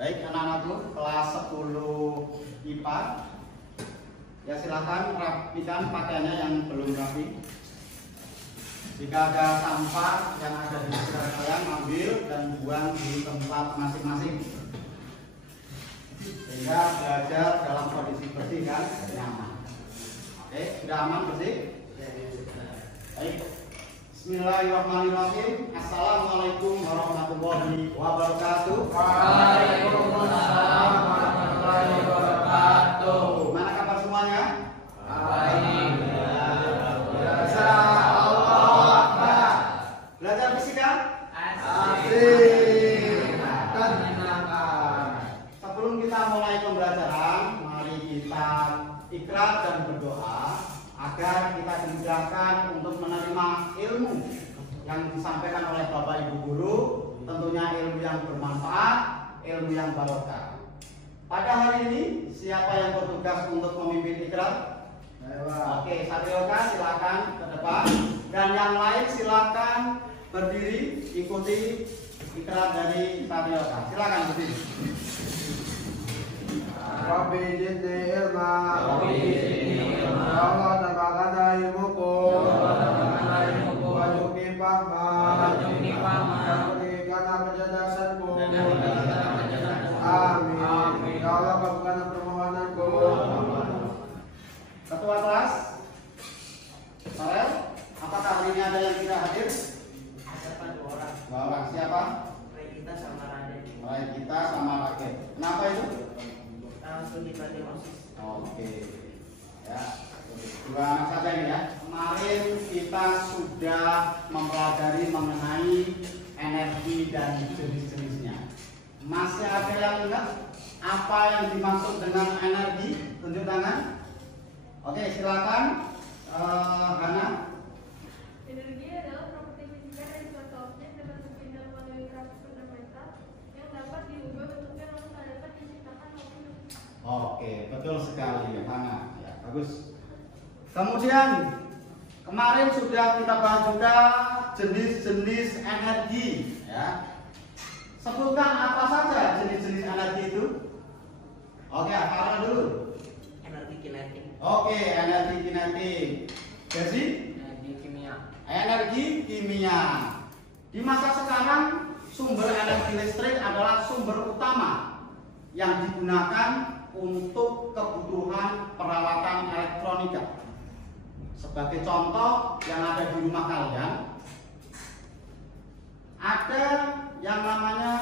Baik anak-anakku kelas 10 IPA, ya silakan rapikan pakaiannya yang belum rapi. Jika ada sampah yang ada di sekitar kalian, ambil dan buang di tempat masing-masing, sehingga belajar dalam kondisi bersih dan nyaman. Oke, sudah aman bersih? Baik. Bismillahirrahmanirrahim. Assalamualaikum warahmatullahi wabarakatuh. Waalaikumsalam warahmatullahi wabarakatuh. Gimana kabar semuanya? Baik. Allahu Akbar. Belajar fisika? Asik. Dan menyenangkan. Sebelum kita mulai pembelajaran, mari kita ikhlas dan berdoa agar kita dimudahkan untuk menerima ilmu yang disampaikan oleh Bapak Ibu Guru, tentunya ilmu yang bermanfaat, ilmu yang barokah. Pada hari ini, siapa yang bertugas untuk memimpin ikrar? Oke, Satrioka silakan ke depan, dan yang lain silakan berdiri ikuti ikrar dari Satrioka. Silakan berdiri. Rabbi zidni ilma. Ya Allah, tambahkanlah ilmuku. Wajibni fahman. Berikanlah kecerdasanku. Amin. Ya Allah, kabulkanlah permohonanku. Ketua kelas, Farel, apakah hari ini ada yang tidak hadir? Ada 2 orang. 2 orang. Siapa? Kita sama Raden. Kita sama Raket. Kenapa itu? Langsung dibantu OSIS. Oke. Ya. 2 anak saja ini ya. Kemarin kita sudah mempelajari mengenai energi dan jenis-jenisnya. Masih ada yang ingat apa yang dimaksud dengan energi? Tunjuk tangan. Oke, silakan. Hana. Energi adalah properti fisika dari suatu objek dengan berpindah melalui gravitasi fundamental yang dapat diubah bentuknya lalu dapat diciptakan maupun Oke, betul sekali, Hana. Ya, bagus. Kemudian kemarin sudah kita bahas juga jenis-jenis energi, ya. Sebutkan apa saja jenis-jenis energi itu. Oke, apa dulu? Energi kinetik. Oke, energi kinetik. Jadi Energi kimia. energi kimia. Di masa sekarang sumber energi listrik adalah sumber utama yang digunakan untuk kebutuhan peralatan elektronika. Sebagai contoh yang ada di rumah kalian, ada yang namanya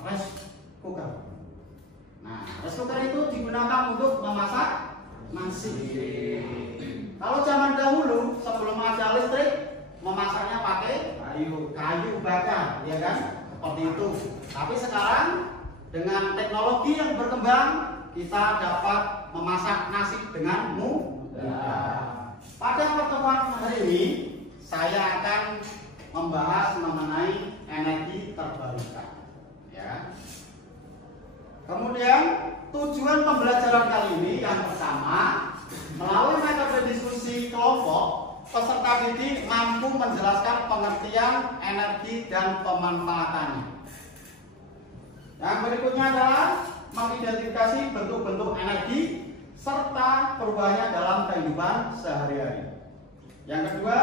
rice cooker. Nah, rice cooker itu digunakan untuk memasak nasi. Kalau zaman dahulu sebelum ada listrik, memasaknya pakai kayu bakar, ya kan? Seperti itu. Tapi sekarang dengan teknologi yang berkembang, kita dapat memasak nasi dengan mudah. Pada pertemuan hari ini, saya akan membahas mengenai energi terbarukan. Ya. Kemudian tujuan pembelajaran kali ini yang pertama, melalui metode diskusi kelompok, peserta didik mampu menjelaskan pengertian energi dan pemanfaatannya. Yang berikutnya adalah mengidentifikasi bentuk-bentuk energi serta perubahannya dalam kehidupan sehari-hari. Yang kedua,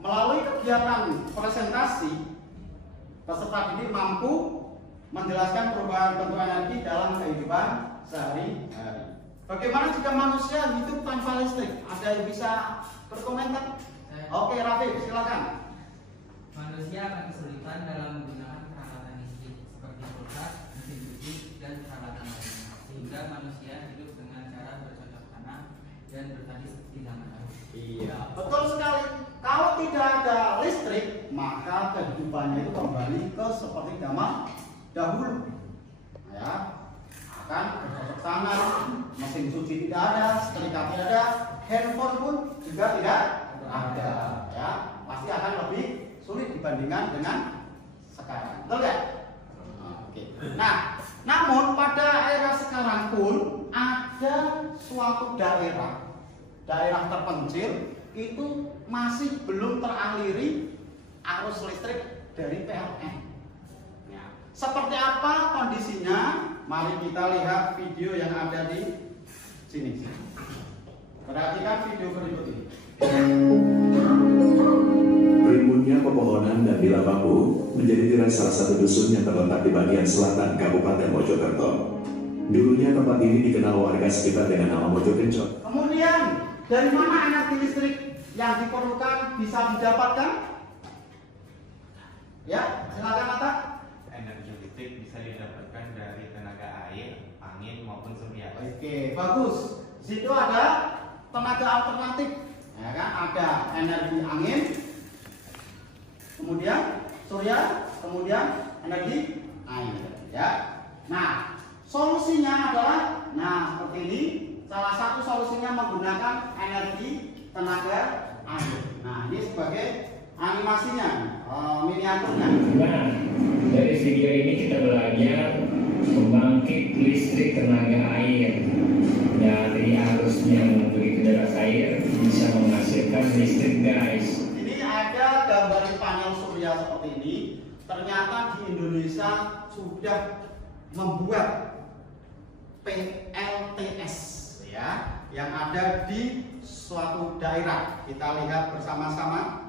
melalui kegiatan presentasi, peserta didik mampu menjelaskan perubahan bentuk energi dalam kehidupan sehari-hari. Bagaimana jika manusia hidup tanpa listrik? Ada yang bisa berkomentar? Oke, Rafi, silakan. Manusia akan kesulitan dalam menggunakan peralatan listrik seperti kulkas, mesin cuci, dan peralatan lainnya, sehingga manusia hidup dengan cara bercocok tanam dan bertani seperti zaman dahulu. Iya, betul sekali. Kalau tidak ada listrik, maka kehidupannya itu kembali ke seperti zaman dahulu. Ya, akan bercocok tanam, mesin cuci tidak ada, setrika tidak ada, handphone pun juga tidak ada. Ya, pasti akan lebih sulit dibandingkan dengan sekarang. Betul nggak? Oke. Nah, namun pada era sekarang pun ada suatu daerah terpencil itu masih belum teraliri arus listrik dari PLN. Ya. Seperti apa kondisinya? mari kita lihat video yang ada di sini. Perhatikan video berikut ini. Rimbunnya pepohonan dan bila bambu menjadi tirai salah satu dusun yang terletak di bagian selatan Kabupaten Mojokerto. Dulunya tempat ini dikenal warga sekitar dengan nama Mojokencot. Kemudian, dari mana energi listrik yang diperlukan bisa didapatkan? Ya, silakan Atta. Energi listrik bisa didapatkan dari tenaga air, angin maupun surya. Oke, bagus. Di situ ada tenaga alternatif, ya kan? Ada energi angin, kemudian surya, kemudian energi air. Ya. Nah, solusinya adalah, seperti ini. Salah satu solusinya menggunakan energi tenaga air. Nah, ini sebagai animasinya, miniaturnya. Nah, dari video ini kita belajar pembangkit listrik tenaga air. Dari arusnya yang begitu deras air bisa menghasilkan listrik, guys. Ini ada gambar panel surya seperti ini. Ternyata di Indonesia sudah membuat PLTS, ya, yang ada di suatu daerah. Kita lihat bersama-sama.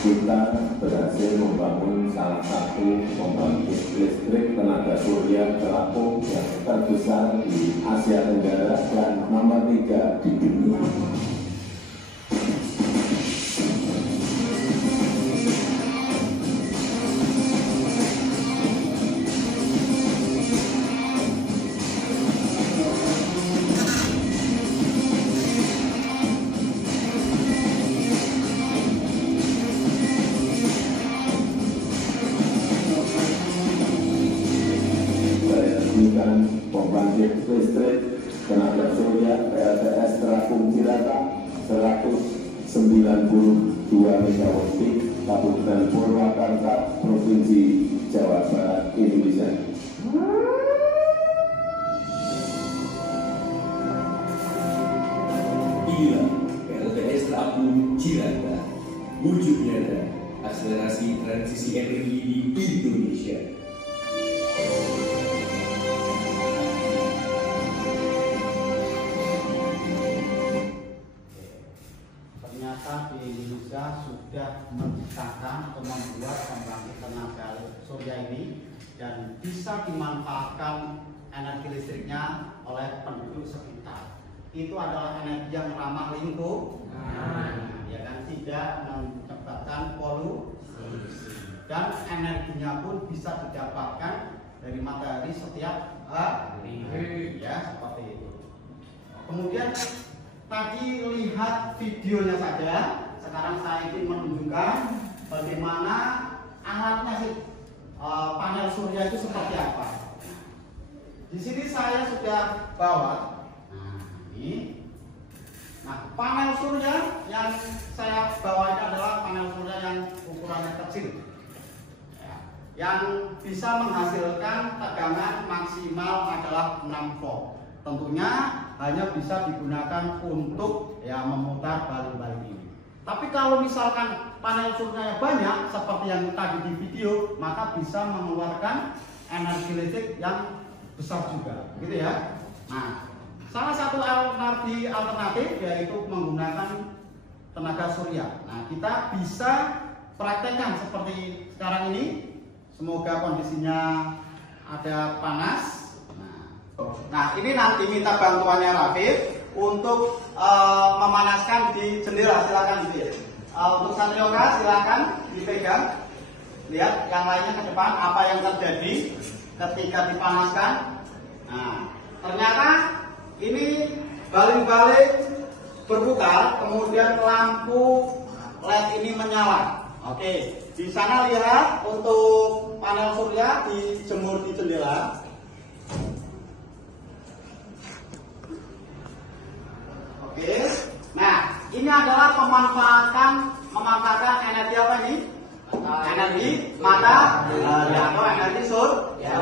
Kita berhasil membangun salah satu pembangkit listrik tenaga surya terapung yang terbesar di Asia Tenggara dan nomor 3 di dunia. Pembangkit listrik tenaga surya PLTS terapung Cirata 192 MW Kabupaten Purwakarta, Provinsi Jawa Barat, Indonesia. Inilah PLTS terapung Cirata, wujud nyata akselerasi transisi energi di Indonesia. Ternyata di Indonesia sudah menciptakan atau membuat pembangkit tenaga surya ini dan bisa dimanfaatkan energi listriknya oleh penduduk sekitar. Itu adalah energi yang ramah lingkungan, ya kan, tidak menyebabkan polusi, dan energinya pun bisa didapatkan dari matahari setiap hari, ya, seperti itu. Kemudian tadi lihat videonya saja. Sekarang saya ingin menunjukkan bagaimana alatnya sih, panel surya itu seperti apa. Di sini saya sudah bawa. Nah, panel surya yang saya bawa ini adalah panel surya yang ukurannya kecil, ya, yang bisa menghasilkan tegangan maksimal adalah 6 volt. Tentunya hanya bisa digunakan untuk, ya, memutar baling-baling ini. Tapi kalau misalkan panel suryanya banyak seperti yang tadi di video, maka bisa mengeluarkan energi listrik yang besar juga, gitu ya. Nah, salah satu energi alternatif yaitu menggunakan tenaga surya. Nah, kita bisa praktekkan seperti sekarang ini. Semoga kondisinya ada panas. Nah, ini nanti minta bantuannya Rafif untuk memanaskan di jendela. Silakan gitu. Untuk Santrioka silakan dipegang. Lihat yang lainnya ke depan apa yang terjadi ketika dipanaskan. Nah, ternyata ini baling-baling berputar, kemudian lampu LED ini menyala. Oke, di sana lihat untuk panel surya dijemur di jendela. Oke, nah ini adalah memanfaatkan energi apa ini? Energi matahari atau energi surya.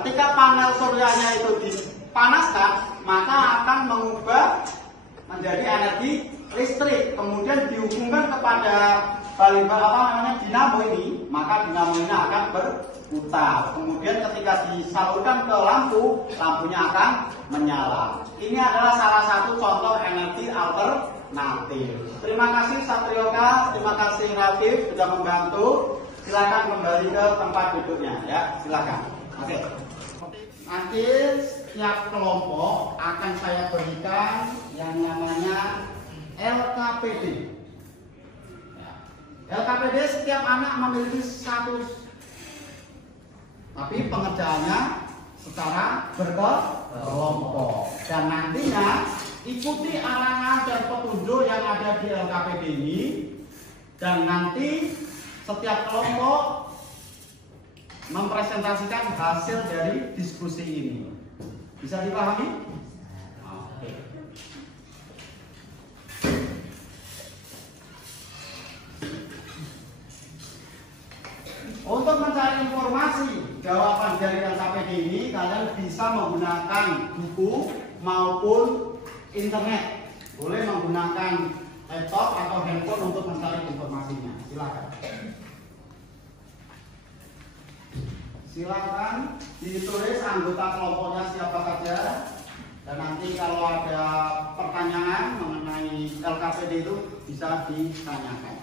Ketika panel suryanya itu dipanaskan, maka akan mengubah menjadi energi listrik, kemudian dihubungkan kepada dinamo ini, maka dinamo ini akan berputar. Kemudian ketika disalurkan ke lampu, lampunya akan menyala. Ini adalah salah satu contoh energi alternatif. Terima kasih Satrioka, terima kasih Ratif sudah membantu. Silakan kembali ke tempat duduknya, ya. Silakan. Oke. Nanti setiap kelompok akan saya berikan yang namanya LKPD. LKPD setiap anak memiliki satu, tapi pengerjaannya secara berkelompok. Dan nantinya ikuti arahan dan petunjuk yang ada di LKPD ini, dan nanti setiap kelompok mempresentasikan hasil dari diskusi ini. Bisa dipahami? Oke. Untuk mencari informasi jawaban dari LKPD ini, kalian bisa menggunakan buku maupun internet. Boleh menggunakan laptop atau handphone untuk mencari informasinya. Silakan. Silakan ditulis anggota kelompoknya siapa saja. Dan nanti kalau ada pertanyaan mengenai LKPD itu bisa ditanyakan.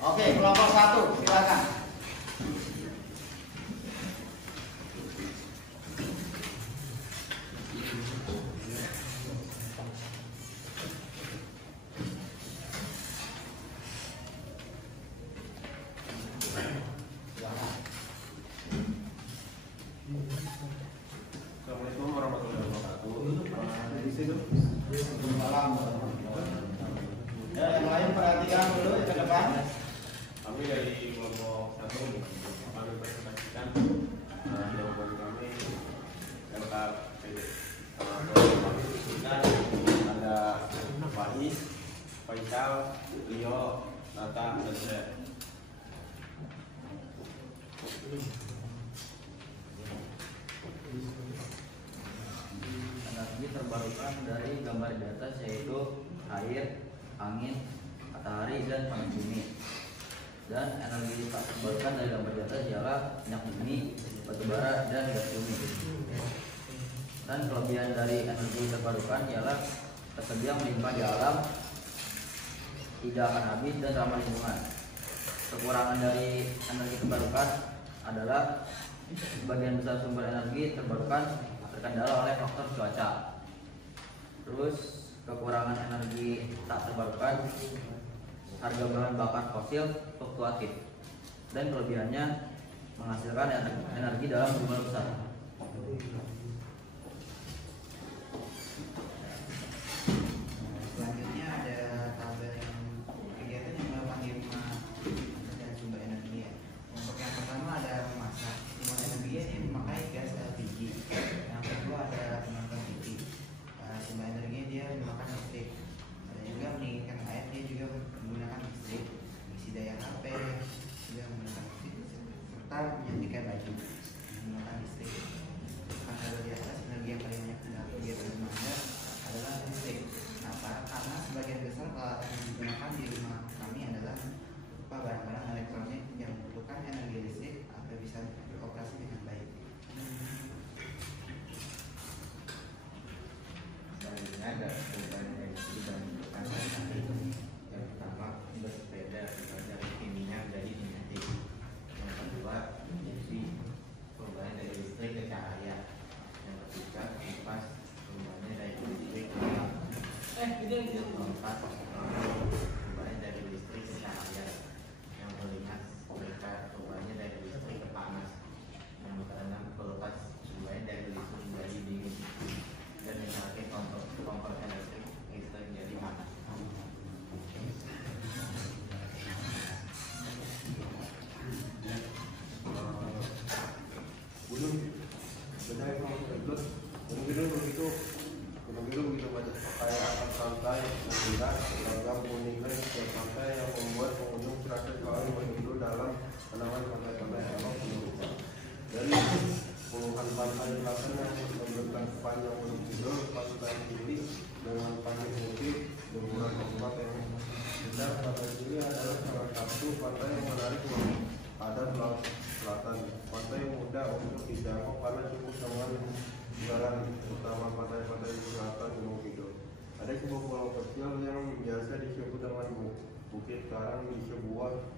Oke, kelompok 1, silakan. Assalamualaikum warahmatullahi wabarakatuh. Di situ. Ya, yang lain perhatikan dulu ke depan. Kami dari kelompok 1 kami presentasikan jawaban kami lengkap ada Faiz, Faisal, Leo, Nata, dan saya. Energi terbarukan dari gambar di atas yaitu air, angin, matahari, dan panas bumi. Dan energi tak terbarukan dari gambar di atas ialah minyak bumi, batu bara, dan gas bumi. Dan kelebihan dari energi terbarukan ialah tersedia melimpah di alam, tidak akan habis, dan ramah lingkungan. Kekurangan dari energi terbarukan adalah sebagian besar sumber energi terbarukan terkendala oleh faktor cuaca. Terus kekurangan energi tak terbarukan, harga bahan bakar fosil fluktuatif, dan kelebihannya menghasilkan energi dalam jumlah besar. Selanjutnya ada tabel yang kegiatan yang melakukan di rumah dan sumber energi ya. Untuk yang pertama ada memasak. Sumber energi ini memakai gas LPG. Yang kedua ada pengangkut TV. Sumber energi dia memakan listrik. Ada juga meninggikan air, dia juga menggunakan listrik. Isi daya HP juga menggunakan listrik. Serta menyandikan baju menggunakan listrik. Pada di atas energi yang paling banyak dalam kegiatan rumah Anda adalah listrik. Kenapa? Karena sebagian besar peralatan yang digunakan di rumah kami adalah berupa barang-barang elektronik yang membutuhkan energi listrik agar bisa beroperasi dengan baik. Selanjutnya ada perubahan energi dan bentukan sehari-hari. Yang pertama, bersepeda dari minyak jadi kinetik. Yang kedua, menjadi perubahan dari listrik ke cahaya. Yang ketiga, kipas perubahannya dari listrik ke keempat, perubahan dari listrik ke cahaya. Yang kelima, perubahannya dari listrik ke panas. Yang keenam, pelepas perubahan dari listrik menjadi dingin. Dan yang terakhir, kompor elektrik listrik menjadi panas. Gunung, sebenarnya kalau terus gunung begitu banyak kayak akan santai, mengindah, beragam kuningan dan pantai yang membuat pengunjung serasa sekali berhidup dalam kenangan pantai-pantai elok menyerupa. Dari puluhan pantai selatan yang membentang sepanjang Gunung Kidul, pantai Kiri dengan pantai putih, deburan ombak yang indah. Pantai Kiri adalah salah satu pantai yang menarik ada Laut Selatan. Pantai mudah untuk dijangkau karena cukup dengan jalan utama pantai-pantai di selatan Gunung Kidul. Ada sebuah pulau kecil yang biasa disebut dengan Bukit Karang di sebuah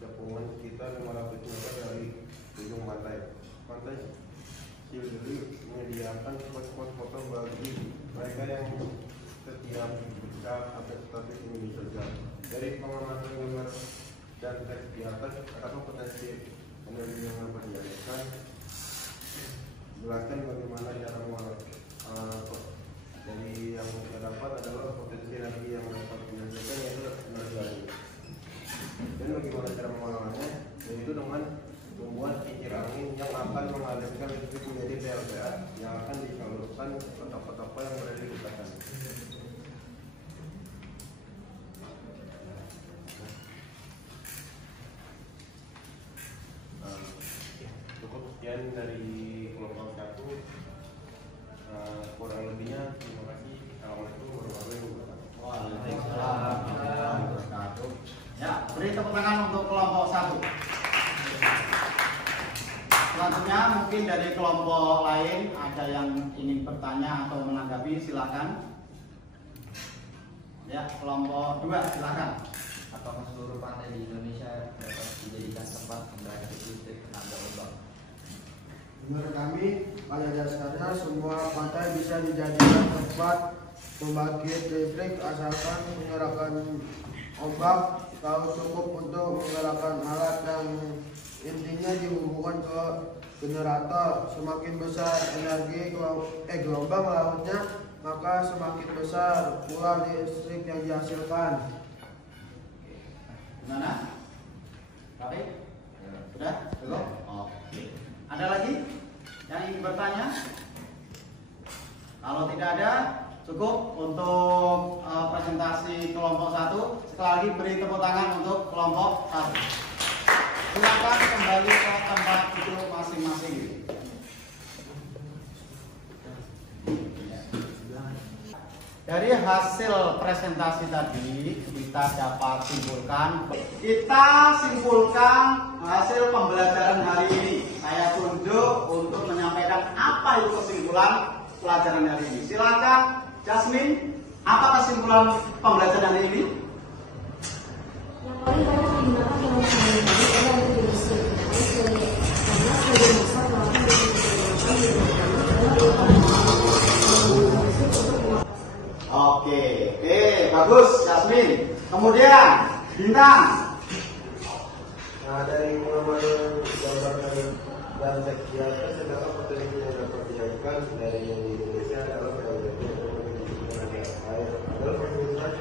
cekungan sekitar 500 meter dari ujung pantai. Pantai Cilili menyediakan spot-spot foto bagi mereka yang setiap besar atau status ini saja. Dari pengamatan gambar dan teks di atas, apa potensi energi yang dapat dihasilkan? Jelaskan bagaimana cara dari yang kita dapat adalah potensi energi yang dapat dihasilkan yaitu energi air. Dan bagaimana cara mengolahnya? Yaitu dengan membuat kincir angin yang akan mengalirkan listrik menjadi PLTA yang akan disalurkan ke kota-kota yang berada di dekatan. Cukup sekian dari kelompok 1. Kurang lebihnya terima kasih. Assalamualaikum warahmatullahi wabarakatuh. Waalaikumsalam warahmatullahi wabarakatuh. Ya, beri tepuk tangan untuk kelompok 1. Selanjutnya mungkin dari kelompok lain ada yang ingin bertanya atau menanggapi, silakan. Ya, kelompok 2 silakan. apakah seluruh pantai di Indonesia dapat dijadikan tempat pembangkit listrik tenaga ombak? Menurut kami, pada dasarnya semua pantai bisa dijadikan tempat pembangkit listrik asalkan menggerakkan ombak kalau cukup untuk menggerakkan alat yang intinya dihubungkan ke generator. Semakin besar energi gelombang lautnya, maka semakin besar pula listrik yang dihasilkan. Gimana? Baik? Sudah? Belum? Oke. Ada lagi yang ingin bertanya? Kalau tidak ada, cukup untuk presentasi kelompok 1. Sekali lagi beri tepuk tangan untuk kelompok 1. Silakan kembali ke tempat duduk masing-masing. Dari hasil presentasi tadi kita dapat simpulkan hasil pembelajaran hari ini. Saya tunjuk untuk menyampaikan apa itu kesimpulan pelajaran hari ini. Silakan Jasmine, apa kesimpulan pembelajaran hari ini? Yang paling banyak digunakan dalam sehari-hari adalah energi listrik. Karena sebagai dasar melakukan Oke, bagus Jasmine. Kemudian Bintang. Nah, dari pengembangan gambar dan teks di atas terdapat potensi yang dapat dihasilkan dari yang di Indonesia adalah air adalah fasilitas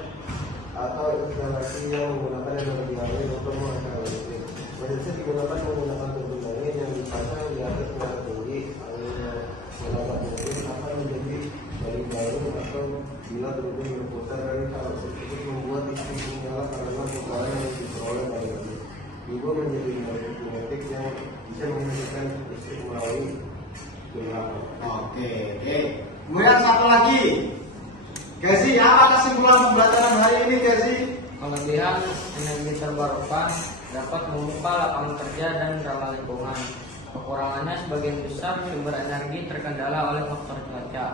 atau instalasi yang menggunakan energi air untuk menghasilkan listrik. Biasanya digunakan menggunakan turbin angin yang dipasang di atas muara tinggi. Angin yang mendapat mesin akan menjadi dari baru atau bila turbin berputar dari hal tersebut membuat listrik menyala karena putaran yang diperoleh dari angin. Juga menjadi magnetik yang bisa menghasilkan listrik melalui gerakan. Oke. Kemudian satu lagi, Gazi, apa kesimpulan pembelajaran hari ini, Gazi? Kelebihan energi terbarukan dapat membuka lapangan kerja dan ramah lingkungan. Kekurangannya sebagian besar sumber energi terkendala oleh faktor cuaca.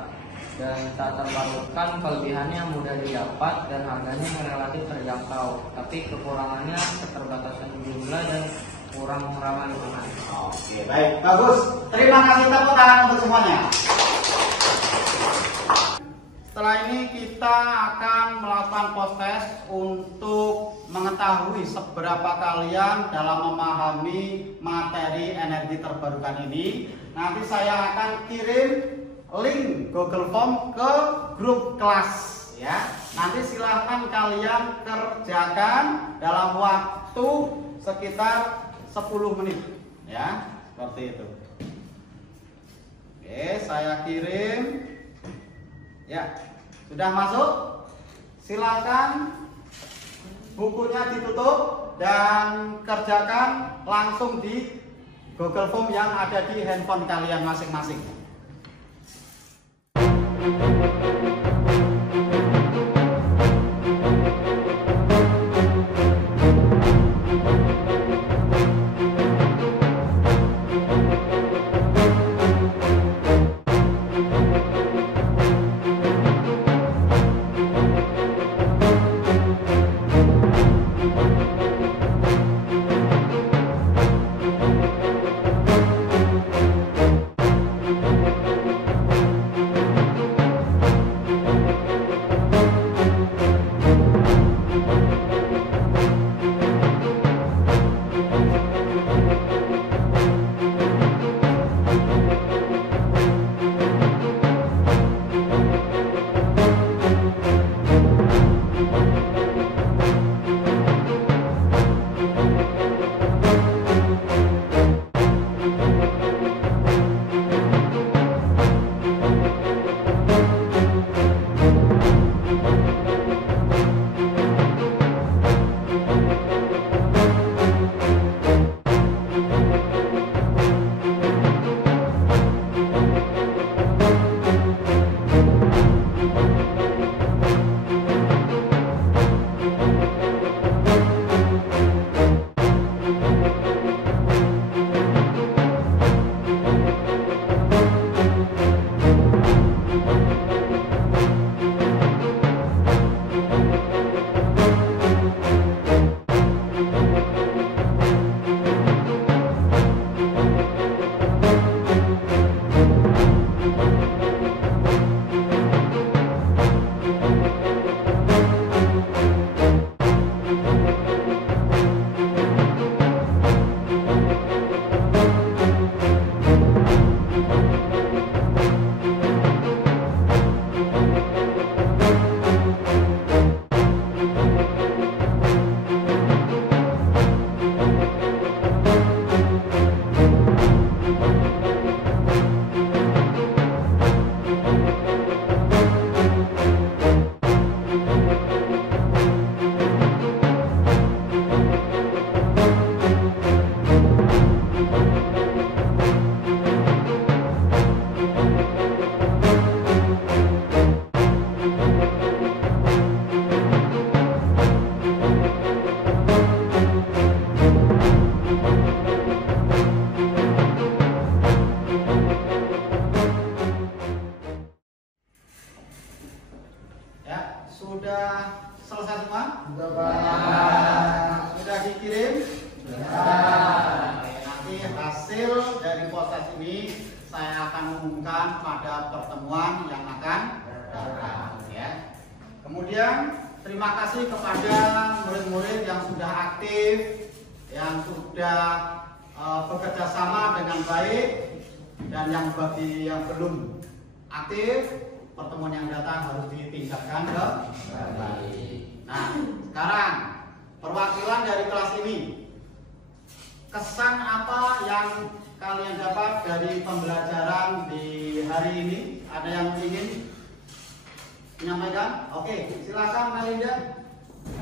Dan tak terbarukan kelebihannya mudah didapat dan harganya relatif terjangkau. Tapi kekurangannya keterbatasan jumlah dan kurang ramah lingkungan. Oke, baik, bagus. Terima kasih, tepuk tangan untuk semuanya. Setelah ini kita akan melakukan post test untuk mengetahui seberapa kalian dalam memahami materi energi terbarukan ini. Nanti saya akan kirim link Google Form ke grup kelas ya. Nanti silahkan kalian kerjakan dalam waktu sekitar 10 menit ya, seperti itu. Oke, saya kirim ya. Sudah masuk? Silakan bukunya ditutup dan kerjakan langsung di Google Form yang ada di handphone kalian masing-masing. selesai semua? Sudah. Sudah dikirim? Sudah. Nanti hasil dari proses ini saya akan umumkan pada pertemuan yang akan datang. Ya. Kemudian terima kasih kepada murid-murid yang sudah aktif, yang sudah bekerja sama dengan baik, dan yang bagi yang belum aktif, pertemuan yang datang harus ditingkatkan ke baik. Nah, sekarang perwakilan dari kelas ini, kesan apa yang kalian dapat dari pembelajaran di hari ini? Ada yang ingin menyampaikan? Oke, silakan Melinda.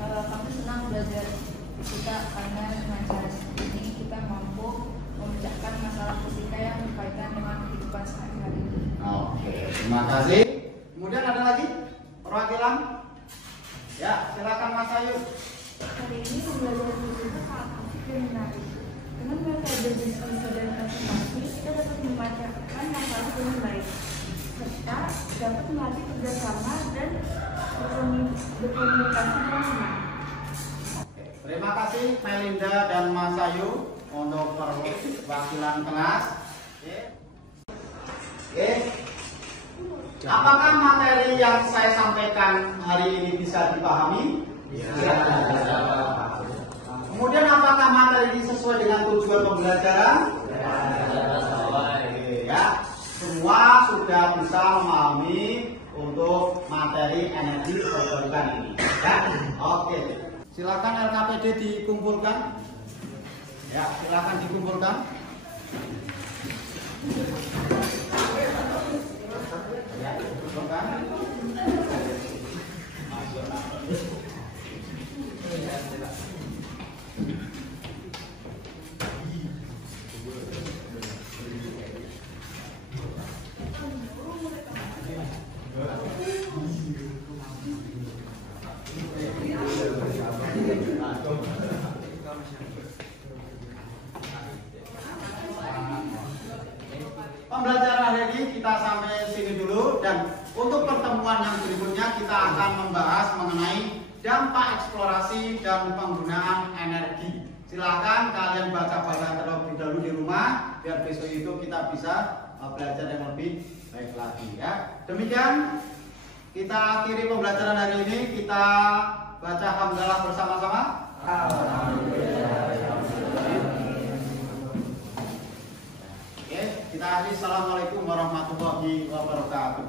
Kami senang belajar kita karena dengan cara seperti ini kita mampu memecahkan masalah fisika yang berkaitan dengan kehidupan sehari-hari. Oke, terima kasih. Kemudian ada lagi perwakilan? Ya, silakan Mas Ayu. Hari ini pembelajaran fisika sangat aktif dan menarik. Dengan metode diskusi dan presentasi, kita dapat memecahkan masalah dengan baik, serta dapat melatih kerjasama dan berkomunikasi dengan senang. Terima kasih Melinda dan Mas Ayu untuk perwakilan kelas. Oke. Apakah materi yang saya sampaikan hari ini bisa dipahami? Bisa. Kemudian apakah materi ini sesuai dengan tujuan pembelajaran? Ya. Semua sudah bisa memahami untuk materi energi terbarukan ini. Ya. Oke. Silakan LKPD dikumpulkan. Ya, silakan dikumpulkan. Ya, dikumpulkan. Pembelajaran hari ini kita sampai sini dulu, dan untuk pertemuan yang berikutnya kita akan membahas mengenai dampak eksplorasi dan penggunaan energi. Silahkan kalian baca-baca terlebih dahulu di rumah biar besok itu kita bisa belajar yang lebih baik lagi ya. Demikian kita akhiri pembelajaran hari ini. Kita baca hamdalah bersama-sama. Oke, kita akhiri. Assalamualaikum warahmatullahi wabarakatuh.